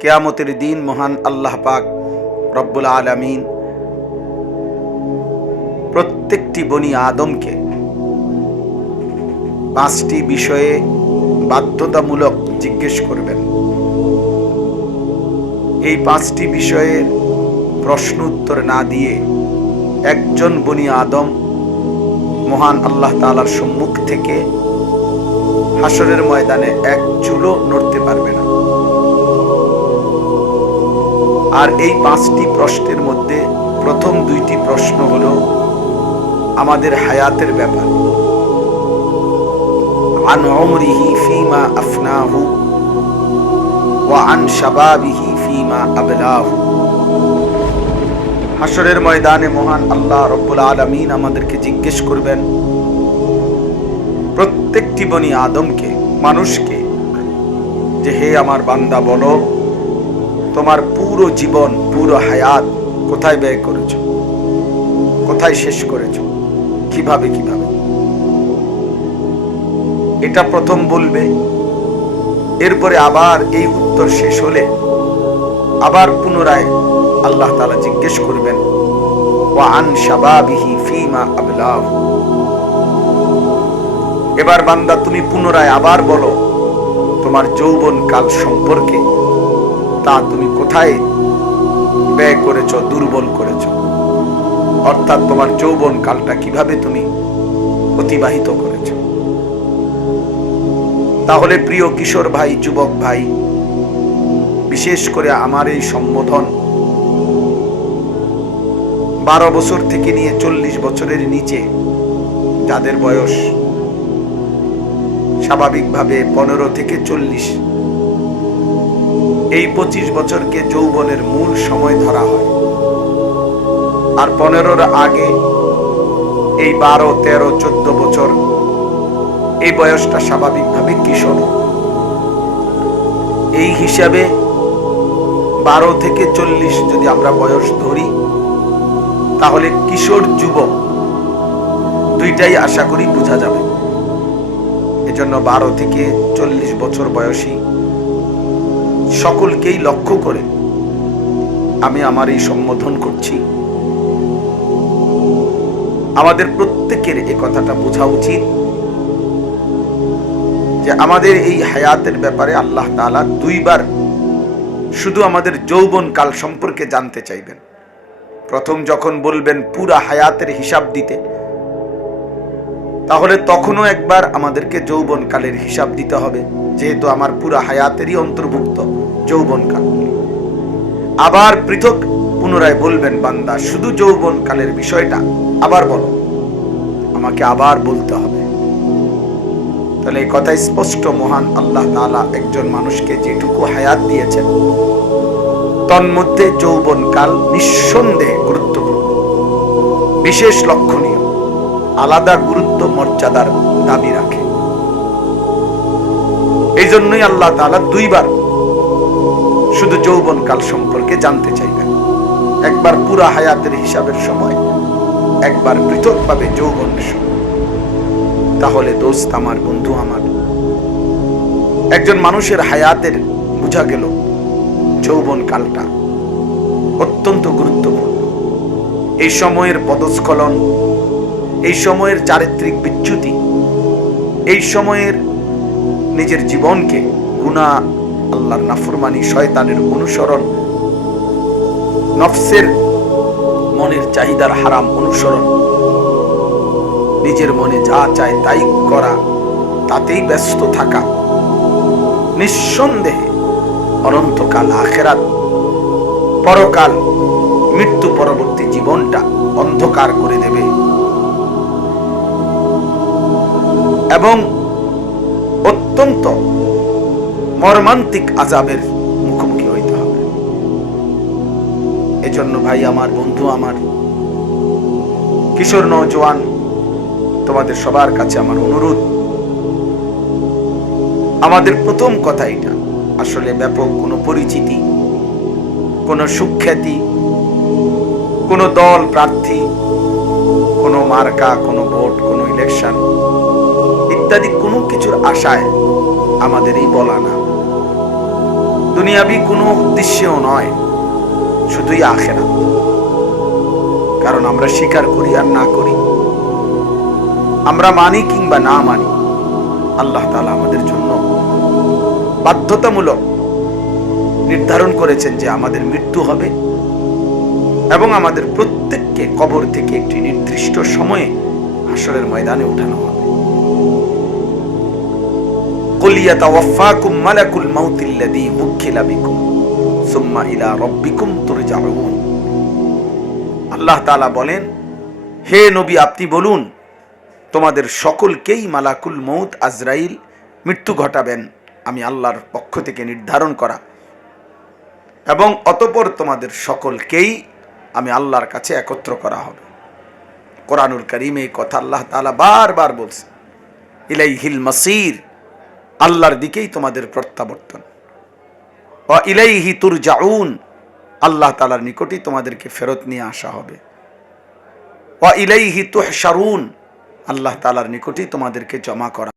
কেয়ামতের দিন মহান আল্লাহ পাক রব্বুল আলামিন প্রত্যেকটি বনি আদমকে পাঁচটি বিষয়ে বাধ্যতামূলক জিজ্ঞেস করবেন। এই পাঁচটি বিষয়ের প্রশ্ন উত্তর না দিয়ে একজন বনি আদম মহান আল্লাহ তাআলার সম্মুখ থেকে হাসরের ময়দানে এক চুলো নড়তে পারবে না। আর এই পাঁচটি প্রশ্নের মধ্যে প্রথম দুইটি প্রশ্ন হলো আমাদের হায়াতের ব্যাপার عن عمره فيما أفناه وعن شبابه فيما أبلاه হাসরের ময়দানে মহান আল্লাহ রব্বুল আলমিন আমাদেরকে জিজ্ঞেস করবেন প্রত্যেকটি বনি আদমকে মানুষকে যে হে আমার বান্দা বলো তোমার পুরো জীবন, পুরো হায়াত কোথায় ব্যয় করেছ? কোথায় শেষ করেছ? কীভাবে কীভাবে? এটা প্রথম বলবে, এরপরে আবার এই উত্তর শেষ হলে আবার পুনরায় আল্লাহ তালা জিজ্ঞেস করবেন ওয়ান ফিমা এবার বান্দা, তুমি পুনরায় আবার বলো, তোমার যৌবন কাল সম্পর্কে তা তুমি কোথায় ব্যয় করেছ, দুর্বল করেছ? অর্থাৎ তোমার যৌবন কালটা কীভাবে তুমি অতিবাহিত করেছ? তাহলে প্রিয় কিশোর ভাই, যুবক ভাই, বিশেষ করে আমার এই সম্বোধন বারো বছর থেকে নিয়ে চল্লিশ বছরের নিচে, যাদের বয়স স্বাভাবিকভাবে পনেরো থেকে চল্লিশ এই পঁচিশ বছরকে যৌবনের মূল সময় ধরা হয়। আর পনেরোর আগে এই বারো, তেরো, চোদ্দ বছর এই বয়সটা স্বাভাবিকভাবে কিশোর। এই হিসাবে বারো থেকে চল্লিশ যদি আমরা বয়স ধরি, তাহলে কিশোর যুবক দুইটাই আশা করি বোঝা যাবে। এজন্য বারো থেকে চল্লিশ বছর বয়সী সকলকেই লক্ষ্য করে আমি আমার এই সম্বোধন করছি। আমাদের প্রত্যেকের এ কথাটা বোঝা উচিত যে আমাদের এই হায়াতের ব্যাপারে আল্লাহ তাআলা দুইবার শুধু আমাদের যৌবন কাল সম্পর্কে জানতে চাইবেন। প্রথম যখন বলবেন, পুরা হায়াতের হিসাব দিতে। তাহলে তখনও একবার আমাদেরকে যৌবনকালের হিসাব দিতে হবে, যেহেতু আমার পুরো হায়াতেরই অন্তর্ভুক্ত যৌবনকাল। আবার পৃথক পুনরায় বলবেন, বান্দা, শুধু যৌবন কালের বিষয়টা আবার বলো। আমাকে আবার বলতে হবে। তাহলে এই কথা স্পষ্ট, মহান আল্লাহ তাআলা একজন মানুষকে যেটুকু হায়াত দিয়েছেন, তন্মধ্যে যৌবন কাল নিঃসন্দেহে গুরুত্বপূর্ণ। বিশেষ লক্ষণীয়। আলাদা গুরুত্ব মর্যাদার দাবি রাখে। এই জন্যই আল্লাহ তাআলা দুইবার শুধু যৌবন কাল সম্পর্কে জানতে চাইবেন। একবার পুরা হায়াতের হিসাবের সময়, একবার পৃথকভাবে যৌবনের সময়। তাহলে দোস্ত আমার, বন্ধু আমার, একজন মানুষের হায়াতের বোঝা গেল যৌবন কালটা অত্যন্ত গুরুত্বপূর্ণ। এই সময়ের পদস্খলন এই সময়ের চারিত্রিক বিচ্যুতি, এই সময়ের নিজের জীবনকে গুণা, আল্লাহর নাফরমানি, শয়তানের অনুসরণ, নফসের মনের চাহিদার হারাম অনুসরণ, নিজের মনে যা চায় তাই করা, তাতেই ব্যস্ত থাকা, নিঃসন্দেহে অনন্তকাল আখেরাত, পরকাল, মৃত্যু পরবর্তী জীবনটা অন্ধকার করে দেবে। এবং অত্যন্ত মর্মান্তিক আজাবের মুখোমুখি হইতে হবে। এজন্য ভাই, আমার বন্ধু, আমার কিশোর নৌজওয়ান তোমাদের সবার কাছে আমার অনুরোধ। আমাদের প্রথম কথা এটা, আসলে ব্যাপক কোনো পরিচিতি, কোনো সুখ্যাতি, কোনো দল প্রার্থী, কোনো মার্কা, কোনো ভোট, কোনো ইলেকশন ইত্যাদি কোনো কিছুর আশায় আমাদের এই বলা না। দুনিয়াবি কোনো উদ্দেশ্যেও নয়, শুধুই আখেরাত। কারণ আমরা স্বীকার করি আর না করি। আমরা মানি কিংবা না মানি, আল্লাহ তালা আমাদের জন্য বাধ্যতামূলক নির্ধারণ করেছেন যে আমাদের মৃত্যু হবে এবং আমাদের প্রত্যেককে কবর থেকে একটি নির্দিষ্ট সময়ে হাসরের ময়দানে উঠানো হবে। আল্লাহ বলেন, হে নবী, আপনি বলুন, তোমাদের সকলকেই মালাকুল মৌত আজরাইল মৃত্যু ঘটাবেন, আমি আল্লাহর পক্ষ থেকে নির্ধারণ করা। এবং অতপর তোমাদের সকলকেই আমি আল্লাহর কাছে একত্র করা হবে। কোরআনুল করিম এই কথা আল্লাহ তালা বারবার বলছে ইলাই হিল মাসির আল্লাহর দিকেই তোমাদের প্রত্যাবর্তন। ও ইলাইহি তুরজাউন, আল্লাহ তালার নিকটেই তোমাদেরকে ফেরত নিয়ে আসা হবে। ও ইলাইহি তুহশারুন, আল্লাহ তালার নিকটেই তোমাদেরকে জমা করা